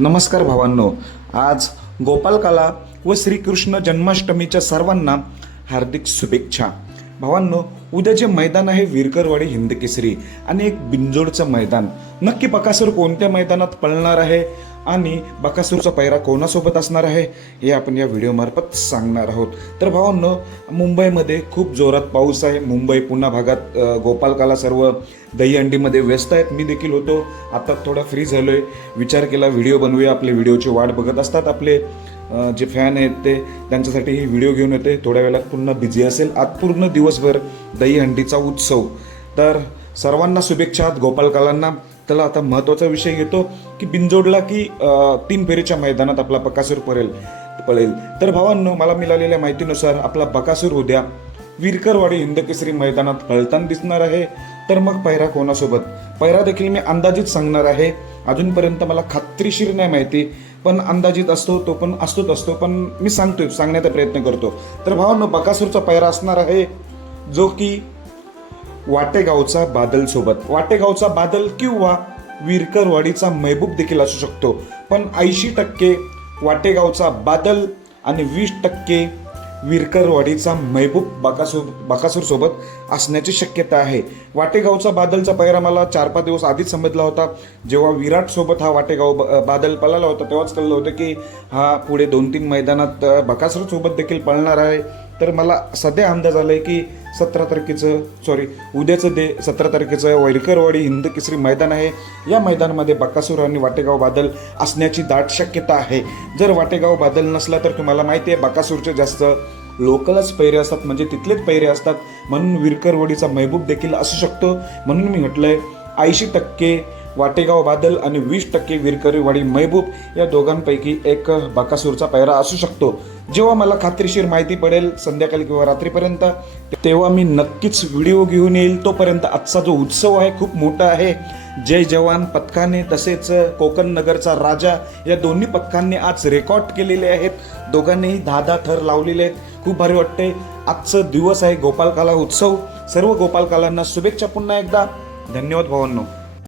नमस्कार भावांनो. आज गोपालकाला व श्रीकृष्ण जन्माष्टमीच्या सर्वांना हार्दिक शुभेच्छा. भावांनो उद्या जे मैदान आहे विरकरवाडी हिंद केसरी आणि एक बिंजोडचं मैदान. नक्की पकासर कोणत्या मैदानात पळणार आहे? आणि बकासूरचा पैरा कोणासोबत असणार आहे हे आपण या व्हिडिओमार्फत सांगणार आहोत. तर भावांनो मुंबईमध्ये खूप जोरात पाऊस आहे. मुंबई पुन्हा भागात गोपालकाला सर्व दहीहंडीमध्ये व्यस्त आहेत. मी देखील होतो. आता थोडा फ्री झालो आहे विचार केला व्हिडिओ बनवूया. आपले व्हिडिओची वाट बघत असतात आपले जे फॅन आहेत ते. त्यांच्यासाठी ही व्हिडिओ घेऊन येते थोड्या वेळात पूर्ण बिझी असेल. आज पूर्ण दिवसभर दहीहंडीचा उत्सव. तर सर्वांना शुभेच्छा. गोपालकालांना त्याला आता महत्त्वाचा विषय घेतो की बिंजोडला की तीन फेरीच्या मैदानात आपला बकासूर पडेल पळेल. तर भावांनो मला मिळालेल्या माहितीनुसार आपला बकासूर उद्या विरकरवाडी हिंदकेसरी मैदानात पळताना दिसणार आहे. तर मग पैरा कोणासोबत? पैरा देखील मी अंदाजित सांगणार आहे. अजूनपर्यंत मला खात्रीशीर नाही माहिती पण अंदाजित असतो तो पण असतोच असतो पण मी सांगतोय सांगण्याचा प्रयत्न करतो. तर भावांनो बकासूरचा पैरा असणार आहे जो की वाटेगावचा बादल सोबत. वाटेगावचा बादल किंवा विरकरवाडीचा महबूब देखील असू शकतो. पण ऐंशी टक्के वाटेगावचा बादल आणि वीस टक्के विरकरवाडीचा महबूब बाकासूर बाकासूर सोबत असण्याची शक्यता आहे. वाटेगावचा बादलचा पैरा मला चार पाच दिवस आधीच समजला होता. जेव्हा विराटसोबत हा वाटेगाव ब- बादल पळाला होता तेव्हाच कळलं होतं की हा पुढे दोन तीन मैदानात बकासूरसोबत देखील पळणार आहे. तर मला सध्या अंदाज आला आहे की सतरा तारखेचं सॉरी उद्याचं दे सतरा तारखेचं वैरकरवाडी हिंद केसरी मैदान आहे. या मैदानामध्ये बकासूर आणि वाटेगाव बादल असण्याची दाट शक्यता आहे. जर वाटेगाव बादल नसला तर तुम्हाला माहिती आहे बकासूरचे जास्त लोकलच पैरे असतात. म्हणजे तिथलेच पैरे असतात. म्हणून विरकरवाडीचा महबूब देखील असू शकतो. म्हणून मी म्हटलंय ऐंशी टक्के वाटेगाव बादल आणि वीस टक्के विरकरवाडी मैबूब या दोघांपैकी एक बकासूरचा पैरा असू शकतो. जेव्हा मला खात्रीशीर माहिती पडेल संध्याकाळी किंवा रात्रीपर्यंत तेव्हा मी नक्कीच व्हिडिओ घेऊन येईल. तोपर्यंत आजचा जो उत्सव आहे खूप मोठा आहे. जय जवान पथकाने तसेच कोकण नगरचा राजा या दोन्ही पथकांनी आज रेकॉर्ड केलेले आहेत. दोघांनीही दहा दहा थर लावलेले आहेत. खूप भारी वाटते आजचं दिवस आहे गोपालकाला उत्सव. सर्व गोपालकालांना शुभेच्छा पुन्हा एकदा. धन्यवाद भावांनो.